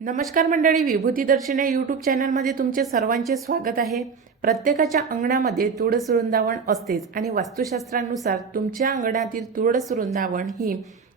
नमस्कार मंडळी, विभूती दर्शन या यूट्यूब चॅनलमध्ये तुमचे सर्वांचे स्वागत आहे. प्रत्येकाच्या अंगणामध्ये तुळस वृंदावन असतेच आणि वास्तुशास्त्रानुसार तुमच्या अंगणातील तुळस वृंदावन ही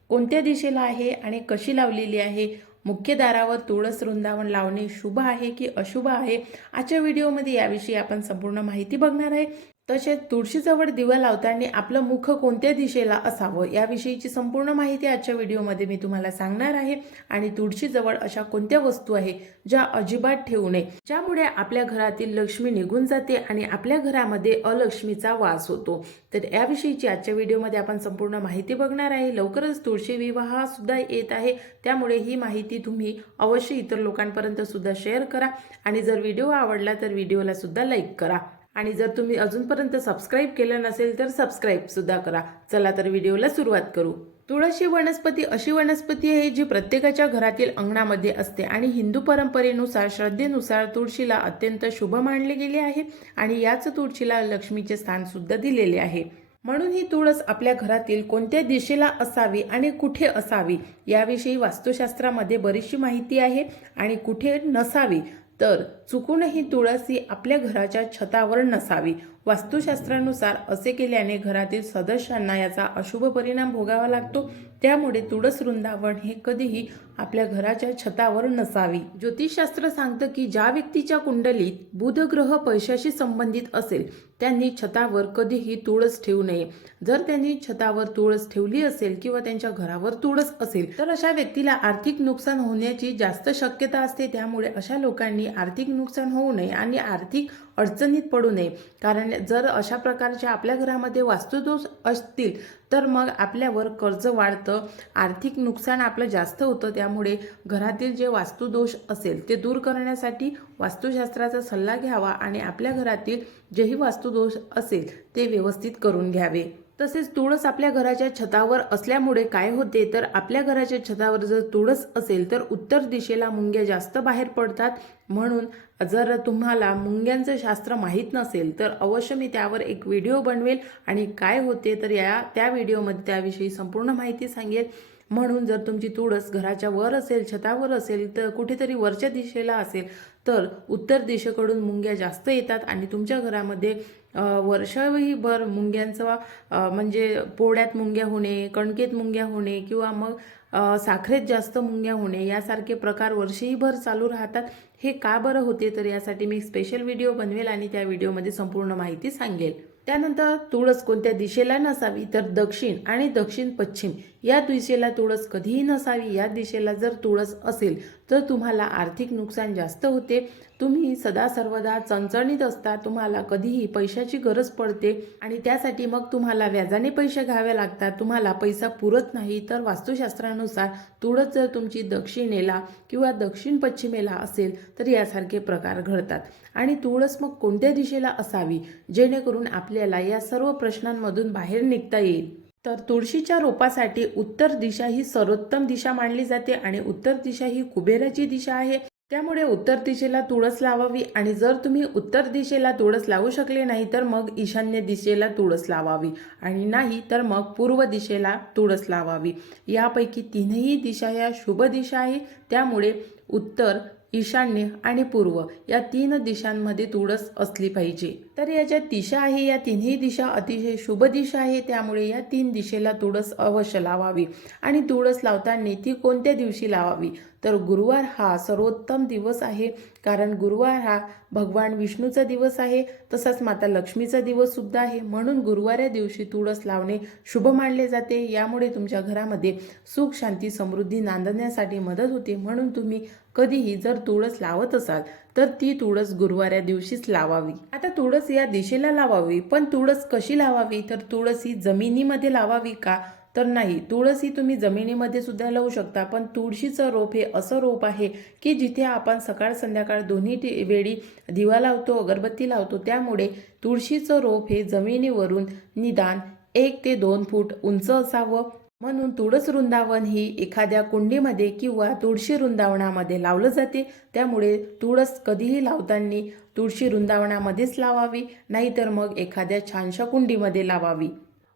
कोणत्या दिशेला आहे आणि कशी लावलेली आहे, मुख्य दारावर तुळस वृंदावन लावणे शुभ आहे की अशुभ आहे, आजच्या व्हिडिओमध्ये याविषयी आपण संपूर्ण माहिती बघणार आहे. तसेच तुळशीजवळ दिवा लावताना आपलं मुख कोणत्या दिशेला असावं याविषयीची संपूर्ण माहिती आजच्या व्हिडिओमध्ये मी तुम्हाला सांगणार आहे. आणि तुळशीजवळ अशा कोणत्या वस्तू आहे ज्या अजिबात ठेवू नये, ज्यामुळे आपल्या घरातील लक्ष्मी निघून जाते आणि आपल्या घरामध्ये अलक्ष्मीचा वास होतो. तर याविषयीची आजच्या व्हिडिओमध्ये आपण संपूर्ण माहिती बघणार आहे. लवकरच तुळशी विवाह सुद्धा येत आहे, त्यामुळे ही माहिती तुम्ही अवश्य इतर लोकांपर्यंत सुद्धा शेअर करा. आणि जर व्हिडिओ आवडला तर व्हिडिओला सुद्धा लाईक करा. आणि जर तुम्ही अजूनपर्यंत सबस्क्राईब केलं नसेल तर सबस्क्राईब सुद्धा करा. चला तर व्हिडिओला सुरुवात करू. तुळस ही वनस्पती अशी वनस्पती आहे जी प्रत्येकाच्या घरातील अंगणामध्ये असते आणि हिंदू परंपरेनुसार, श्रद्धेनुसार तुळशीला अत्यंत शुभ मानले गेले आहे आणि याच तुळशीला लक्ष्मीचे स्थान सुद्धा दिलेले आहे. म्हणून ही तुळस आपल्या घरातील कोणत्या दिशेला असावी आणि कुठे असावी याविषयी वास्तुशास्त्रामध्ये बरीचशी माहिती आहे. आणि कुठे नसावी तर चुकूनही तुळस ही आपल्या घराच्या छतावर नसावी. वास्तुशास्त्रानुसार असे केल्याने घरातील सदस्यांना याचा अशुभ परिणाम भोगावा लागतो. त्यामुळे तुळस वृंदावन हे कधीही आपल्या घराच्या छतावर नसावी. ज्योतिषशास्त्र सांगतं की ज्या व्यक्तीच्या कुंडलीत बुध ग्रह पैशाशी संबंधित असेल त्यांनी छतावर कधीही तुळस ठेवू नये. जर त्यांनी छतावर तुळस ठेवली असेल किंवा त्यांच्या घरावर तुळस असेल तर अशा व्यक्तीला आर्थिक नुकसान होण्याची जास्त शक्यता असते. त्यामुळे अशा लोकांनी आर्थिक नुकसान होऊ नये आणि आर्थिक अडचणीत पडू नये. कारण जर अशा प्रकारच्या आपल्या घरामध्ये वास्तुदोष असतील तर मग आपल्यावर कर्ज वाढतं, आर्थिक नुकसान आपलं जास्त होतं. त्यामुळे घरातील जे वास्तुदोष असेल ते दूर करण्यासाठी वास्तुशास्त्राचा सल्ला घ्यावा आणि आपल्या घरातील जेही वास्तुदोष असेल ते व्यवस्थित करून घ्यावे. तसेच तुळस आपल्या घराच्या छतावर असल्यामुळे काय होते तर आपल्या घराच्या छतावर जर तुळस असेल तर उत्तर दिशेला मुंग्या जास्त बाहेर पडतात. म्हणून जर तुम्हाला मुंग्यांचं शास्त्र माहीत नसेल तर अवश्य मी त्यावर एक व्हिडिओ बनवेल आणि काय होते तर त्या व्हिडिओमध्ये त्याविषयी संपूर्ण माहिती सांगेल. म्हणून जर तुमची तुळस घराच्या वर असेल, छतावर असेल तर कुठेतरी वरच्या दिशेला असेल तर उत्तर दिशेकडून मुंग्या जास्त येतात आणि तुमच्या घरामध्ये वर्षभर मुंग्यांचा म्हणजे पोळ्यात मुंग्या होणे, कणकेत मुंग्या होणे किंवा मग साखरेत जास्त मुंग्या होणे यासारखे प्रकार वर्षभर चालू राहतात. हे का बरं होते तर यासाठी मी स्पेशल व्हिडिओ बनवेल आणि त्या व्हिडिओमध्ये संपूर्ण माहिती सांगेल. त्यानंतर तुळस कोणत्या दिशेला नसावी तर दक्षिण आणि दक्षिण पश्चिम या दिशेला तुळस कधीही नसावी. या दिशेला जर तुळस असेल तर तुम्हाला आर्थिक नुकसान जास्त होते. तुम्ही सदा सर्वदा चणचणीत असता, तुम्हाला कधीही पैशाची गरज पडते आणि त्यासाठी मग तुम्हाला व्याजाने पैसे घ्यावे लागतात, तुम्हाला पैसा पुरत नाही. तर वास्तुशास्त्रानुसार तुळस जर तुमची दक्षिणेला किंवा दक्षिण पश्चिमेला असेल तर यासारखे प्रकार घडतात. आणि तुळस मग कोणत्या दिशेला असावी जेणेकरून आपल्याला या सर्व प्रश्नांमधून बाहेर निघता येईल. तर तुळशीच्या रोपासाठी उत्तर दिशा ही सर्वोत्तम दिशा मानली जाते आणि उत्तर दिशा ही कुबेराची दिशा आहे. त्यामुळे उत्तर दिशेला तुळस लावावी. आणि जर तुम्ही उत्तर दिशेला तुळस लावू शकले नाही तर मग ईशान्य दिशेला तुळस लावावी आणि नाही तर मग पूर्व दिशेला तुळस लावावी. यापैकी तीनही दिशा या शुभ दिशा आहे. त्यामुळे उत्तर, ईशान्य आणि पूर्व या तीन दिशांमध्ये तुळस असली पाहिजे. तर या ज्या दिशा आहे या तिन्ही दिशा अतिशय शुभ दिशा आहे. त्यामुळे या तीन दिशेला तुळस अवश्य लावावी. आणि तुळस लावताना ती कोणत्या दिवशी लावावी तर गुरुवार हा सर्वोत्तम दिवस आहे. कारण गुरुवार हा भगवान विष्णूचा दिवस आहे, तसाच माता लक्ष्मीचा दिवस सुद्धा आहे. म्हणून गुरुवार या दिवशी तुळस लावणे शुभ मानले जाते. यामुळे तुमच्या घरामध्ये सुख, शांती, समृद्धी नांदण्यासाठी मदत होते. म्हणून तुम्ही कधीही जर तुळस लावत असाल तर ती तुळस गुरुवार या दिवशीच लावावी. आता तुळस या दिशेला लावावी, पण तुळस कशी लावावी तर तुळस ही जमिनीमध्ये लावावी का तर नाही. तुळस ही तुम्ही जमिनीमध्ये सुद्धा लावू शकता, पण तुळशीचं रोप हे असं रोप आहे की जिथे आपण सकाळ संध्याकाळ दोन्ही वेळी दिवा लावतो, अगरबत्ती लावतो. त्यामुळे तुळशीचं रोप हे जमिनीवरून निदान 1 ते 2 फूट उंच असावं. म्हणून तुळस वृंदावन ही एखाद्या कुंडीमध्ये किंवा तुळशी वृंदावनामध्ये लावलं जाते. त्यामुळे तुळस कधीही लावताना तुळशी वृंदावनामध्येच लावावी, नाहीतर मग एखाद्या छानशा कुंडीमध्ये लावावी.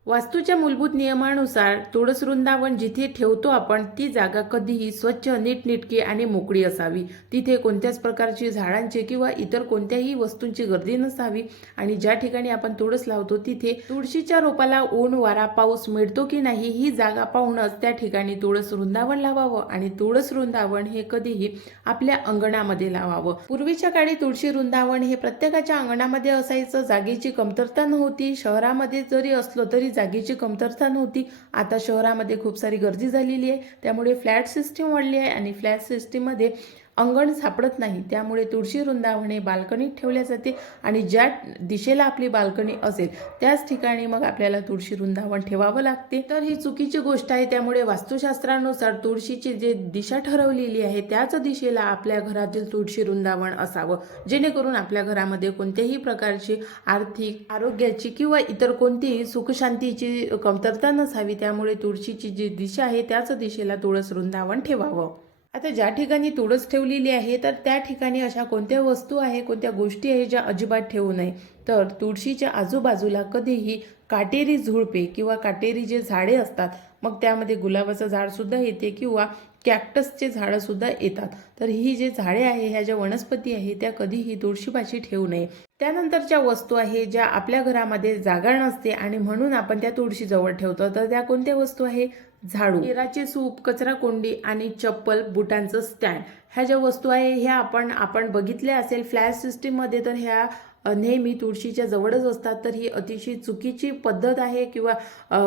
वास्तूच्या मूलभूत नियमानुसार तुळस वृंदावन जिथे ठेवतो आपण ती जागा कधीही स्वच्छ, नीटनेटकी आणि मोकळी असावी. तिथे कोणत्याच प्रकारची झाडांची किंवा इतर कोणत्याही वस्तूंची गर्दी नसावी आणि ज्या ठिकाणी आपण तुळस लावतो तिथे तुळशीच्या रोपाला ऊन, वारा, पाऊस मिळतो की नाही ही जागा पाहूनच त्या ठिकाणी तुळस वृंदावन लावावं आणि तुळस वृंदावन हे कधीही आपल्या अंगणामध्ये लावावं. पूर्वीच्या काळी तुळशी वृंदावन हे प्रत्येकाच्या अंगणामध्ये असायचं. जागेची कमतरता नव्हती. शहरामध्ये जरी असलो तरी जागेची कमतरता नव्हती. आता शहरामध्ये खूप सारी गर्दी झालेली आहे, त्यामुळे फ्लॅट सिस्टीम वाढली आहे आणि फ्लॅट सिस्टीममध्ये अंगण सापडत नाही. त्यामुळे तुळशी वृंदावन हे बाल्कनीत ठेवले जाते आणि ज्या दिशेला आपली बाल्कनी असेल त्याच ठिकाणी मग आपल्याला तुळशी वृंदावन ठेवावं लागते. तर ही चुकीची गोष्ट आहे. त्यामुळे वास्तुशास्त्रानुसार तुळशीची जी दिशा ठरवलेली आहे त्याच दिशेला आपल्या घरातील तुळशी वृंदावन असावं, जेणेकरून आपल्या घरामध्ये कोणत्याही प्रकारची आर्थिक, आरोग्याची किंवा इतर कोणतीही सुखशांतीची कमतरता नसावी. त्यामुळे तुळशीची जी दिशा आहे त्याच दिशेला तुळस वृंदावन ठेवावं. आता ज्या ठिकाणी तुळस ठेवलेली आहे तर त्या ठिकाणी अशा कोणत्या वस्तू आहे, कोणत्या गोष्टी आहे ज्या अजिबात ठेवू नये. तर तुळशीच्या आजूबाजूला कधीही काटेरी झुडपे किंवा काटेरी जे झाडे असतात, मग त्यामध्ये गुलाबाचं झाड सुद्धा येते किंवा कॅक्टसचे झाडं सुद्धा येतात. तर ही जे झाडे आहे, ह्या ज्या वनस्पती आहे त्या कधीही तुळशीपाशी ठेवू नये. त्यानंतरच्या वस्तू आहे ज्या आपल्या घरामध्ये जागा नसते आणि म्हणून आपण त्या तुळशीजवळ ठेवतो, तर त्या कोणत्या वस्तू आहे? झाडू, केराचे सूप, कचरा कोंडी आणि चप्पल, बुटांचं स्टँड. ह्या ज्या वस्तू आहे ह्या आपण बघितल्या असेल फ्लॅट सिस्टीममध्ये, तर ह्या नेहमी तुळशीच्या जवळच असतात. तर ही अतिशय चुकीची पद्धत आहे किंवा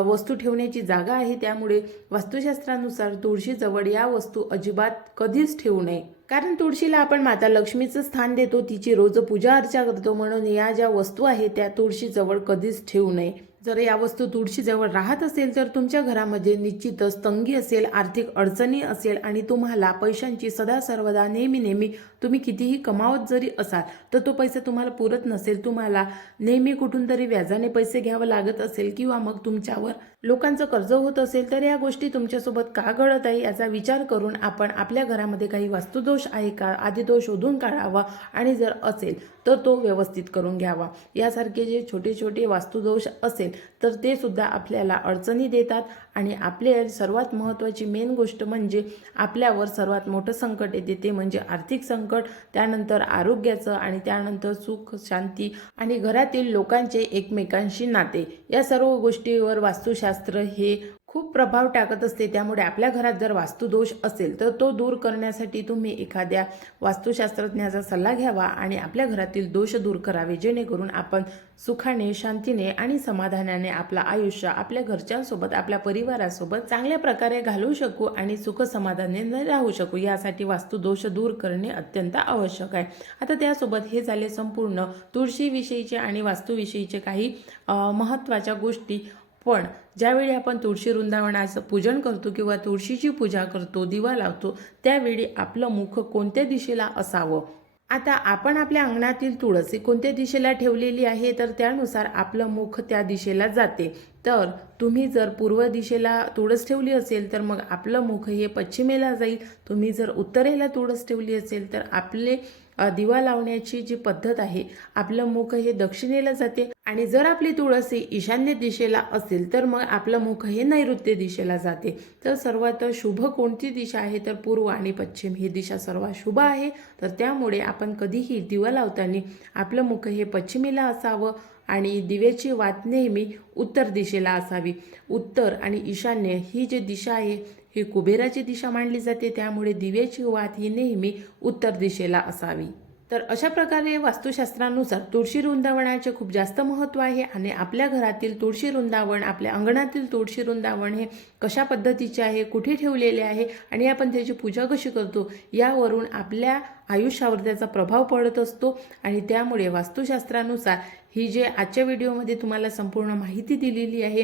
वस्तू ठेवण्याची जागा आहे. त्यामुळे वास्तुशास्त्रानुसार तुळशीजवळ या वस्तू अजिबात कधीच ठेवू नये. कारण तुळशीला आपण माता लक्ष्मीचं स्थान देतो, तिची रोज पूजा अर्चा करतो, म्हणून या ज्या वस्तू आहेत त्या तुळशीजवळ कधीच ठेवू नये. जर या वस्तू तुळशीजवळ राहत असेल तर तुमच्या घरामध्ये निश्चितच तंगी असेल, आर्थिक अडचणी असेल आणि तुम्हाला पैशांची सदा सर्वदा नेहमी तुम्ही कितीही कमावत जरी असाल तर तो पैसा तुम्हाला पुरत नसेल, तुम्हाला नेहमी कुठून तरी व्याजाने पैसे घ्यावं लागत असेल किंवा मग तुमच्यावर लोकांचं कर्ज होत असेल, तर या गोष्टी तुमच्यासोबत का घडत आहे याचा विचार करून आपण आपल्या घरामध्ये काही वास्तुदोष आहे का आधी तो शोधून काढावा आणि जर असेल तर तो व्यवस्थित करून घ्यावा. यासारखे जे छोटे छोटे वास्तुदोष असेल तर ते सुद्धा आपल्याला अडचणी देतात आणि आपले सर्वात महत्त्वाची मेन गोष्ट म्हणजे आपल्यावर सर्वात मोठं संकट येते, ते म्हणजे आर्थिक संकट, त्यानंतर आरोग्याचं आणि त्यानंतर सुख, शांती आणि घरातील लोकांचे एकमेकांशी नाते. या सर्व गोष्टीवर वास्तुशास्त्र हे खूप प्रभाव टाकत असते. त्यामुळे आपल्या घरात जर वास्तुदोष असेल तर तो दूर करण्यासाठी तुम्ही एखाद्या वास्तुशास्त्रज्ञाचा सल्ला घ्यावा आणि आपल्या घरातील दोष दूर करावे, जेणेकरून आपण सुखाने, शांतीने आणि समाधानाने आपलं आयुष्य आपल्या घरच्यांसोबत, आपल्या परिवारासोबत चांगल्या प्रकारे घालवू शकू आणि सुख समाधानाने राहू शकू. यासाठी वास्तुदोष दूर करणे अत्यंत आवश्यक आहे. आता त्यासोबत हे झाले संपूर्ण तुळशीविषयीचे आणि वास्तुविषयीचे काही महत्त्वाच्या गोष्टी. पण ज्यावेळी आपण तुळशी वृंदावनाचं पूजन करतो किंवा तुळशीची पूजा करतो, दिवा लावतो, त्यावेळी आपलं मुख कोणत्या दिशेला असावं? आता आपण आपल्या अंगणातील तुळस कोणत्या दिशेला ठेवलेली आहे तर त्यानुसार आपलं मुख त्या दिशेला जाते. तर तुम्ही जर पूर्व दिशेला तुळस ठेवली असेल तर मग आपलं मुख हे पश्चिमेला जाईल. तुम्ही जर उत्तरेला तुळस ठेवली असेल तर आपले दिवा लावण्याची जी पद्धत आहे, आपलं मुख हे दक्षिणेला जाते आणि जर आपली तुळस ही ईशान्य दिशेला असेल तर मग आपलं मुख हे नैऋत्य दिशेला जाते. तर सर्वात शुभ कोणती दिशा आहे तर पूर्व आणि पश्चिम ही दिशा सर्वात शुभ आहे. तर त्यामुळे आपण कधीही दिवा लावताना आपलं मुख हे पश्चिमेला असावं आणि दिव्याची वात नेहमी उत्तर दिशेला असावी. उत्तर आणि ईशान्य ही जी दिशा आहे ही कुबेराची दिशा मानली जाते, त्यामुळे दिव्याची वात ही नेहमी उत्तर दिशेला असावी. तर अशा प्रकारे वास्तुशास्त्रानुसार तुळशी वृंदावनाचे खूप जास्त महत्त्व आहे आणि आपल्या घरातील तुळशी वृंदावन, आपल्या अंगणातील तुळशी वृंदावन हे कशा पद्धतीचे आहे, कुठे ठेवलेले आहे आणि आपण त्याची पूजा कशी करतो यावरून आपल्या आयुष्यावर त्याचा प्रभाव पडत असतो. आणि त्यामुळे वास्तुशास्त्रानुसार ही जे आजच्या व्हिडिओमध्ये तुम्हाला संपूर्ण माहिती दिलेली आहे,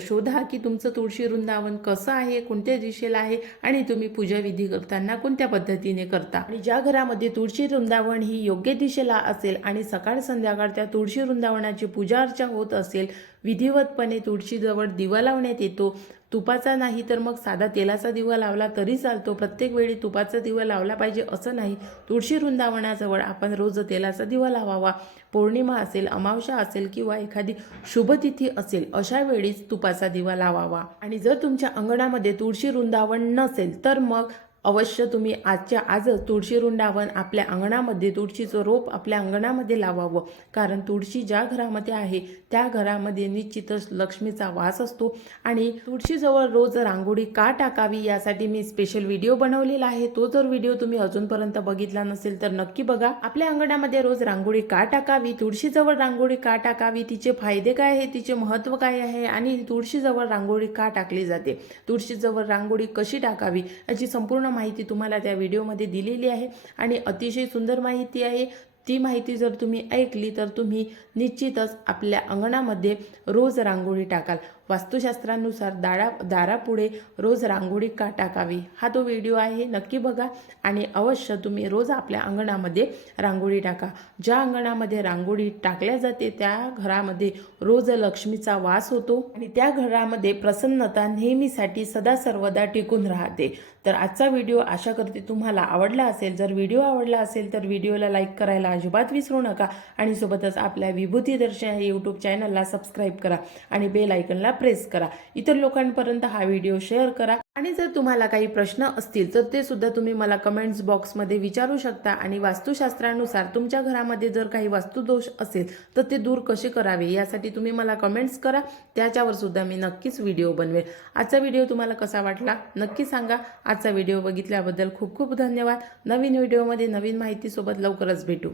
शोधा की तुमचं तुळशी वृंदावन कसं आहे, कोणत्या दिशेला आहे आणि तुम्ही पूजाविधी करताना कोणत्या पद्धतीने करता. आणि ज्या घरामध्ये तुळशी वृंदावन ही योग्य दिशेला असेल आणि सकाळ संध्याकाळ त्या तुळशी वृंदावनाची पूजा अर्चा होत असेल, विधिवतपणे तुळशीजवळ दिवा लावण्यात येतो तुपाचा नाही तर मग साधा तेलाचा दिवा लावला तरी चालतो. प्रत्येक वेळी तुपाचा दिवा लावला पाहिजे असं नाही. तुळशी वृंदावनाजवळ आपण रोज तेलाचा दिवा लावावा. पौर्णिमा असेल, अमावस्या असेल किंवा एखादी शुभतिथी असेल अशा वेळीच तुपाचा दिवा लावावा. आणि जर तुमच्या अंगणामध्ये तुळशी वृंदावन नसेल तर मग अवश्य तुम्ही आजच्या आजच तुळशी वृंदावन आपल्या अंगणामध्ये, तुळशीचं रोप आपल्या अंगणामध्ये लावावं. कारण तुळशी ज्या घरामध्ये आहे त्या घरामध्ये निश्चितच लक्ष्मीचा वास असतो. आणि तुळशीजवळ रोज रांगोळी का टाकावी यासाठी मी स्पेशल व्हिडिओ बनवलेला आहे. तो जर व्हिडिओ तुम्ही अजूनपर्यंत बघितला नसेल तर नक्की बघा. आपल्या अंगणामध्ये रोज रांगोळी का टाकावी, तुळशीजवळ रांगोळी का टाकावी, तिचे फायदे काय आहे, तिचे महत्त्व काय आहे आणि तुळशीजवळ रांगोळी का टाकली जाते, तुळशीजवळ रांगोळी कशी टाकावी याची संपूर्ण माहिती तुम्हाला त्या व्हिडिओमध्ये दिलेली आहे. आणि अतिशय सुंदर माहिती आहे. ती माहिती जर तुम्ही ऐकली तर तुम्ही निश्चितच आपल्या अंगणामध्ये रोज रांगोळी टाकाल. वास्तुशास्त्रानुसार दारापुढे रोज रांगोळी का टाकावी हा तो व्हिडिओ आहे. नक्की बघा आणि अवश्य तुम्ही रोज आपल्या अंगणामध्ये रांगोळी टाका. ज्या अंगणामध्ये रांगोळी टाकल्या जाते त्या घरामध्ये रोज लक्ष्मीचा वास होतो आणि त्या घरामध्ये प्रसन्नता नेहमीसाठी सदा सर्वदा टिकून राहते. तर आजचा व्हिडिओ आशा करते तुम्हाला आवडला असेल. जर व्हिडिओ आवडला असेल तर व्हिडिओला लाईक करायला अजिबात विसरू नका आणि सोबतच आपल्या विभूती दर्शन या यूट्यूब चॅनलला सबस्क्राईब करा आणि बेल आयकनला प्रेस करा. इतर लोकांपर्यंत हा व्हिडिओ शेअर करा. आणि जर तुम्हाला काही प्रश्न असतील तर ते सुद्धा तुम्ही मला कमेंट्स बॉक्समध्ये विचारू शकता. आणि वास्तुशास्त्रानुसार तुमच्या घरामध्ये जर काही वास्तुदोष असेल तर ते दूर कसे करावे यासाठी तुम्ही मला कमेंट्स करा. त्याच्यावर सुद्धा मी नक्कीच व्हिडिओ बनवेल. आजचा व्हिडिओ तुम्हाला कसा वाटला नक्की सांगा. आजचा व्हिडिओ बघितल्याबद्दल खूप खूप धन्यवाद. नवीन व्हिडिओमध्ये नवीन माहितीसोबत लवकरच भेटू.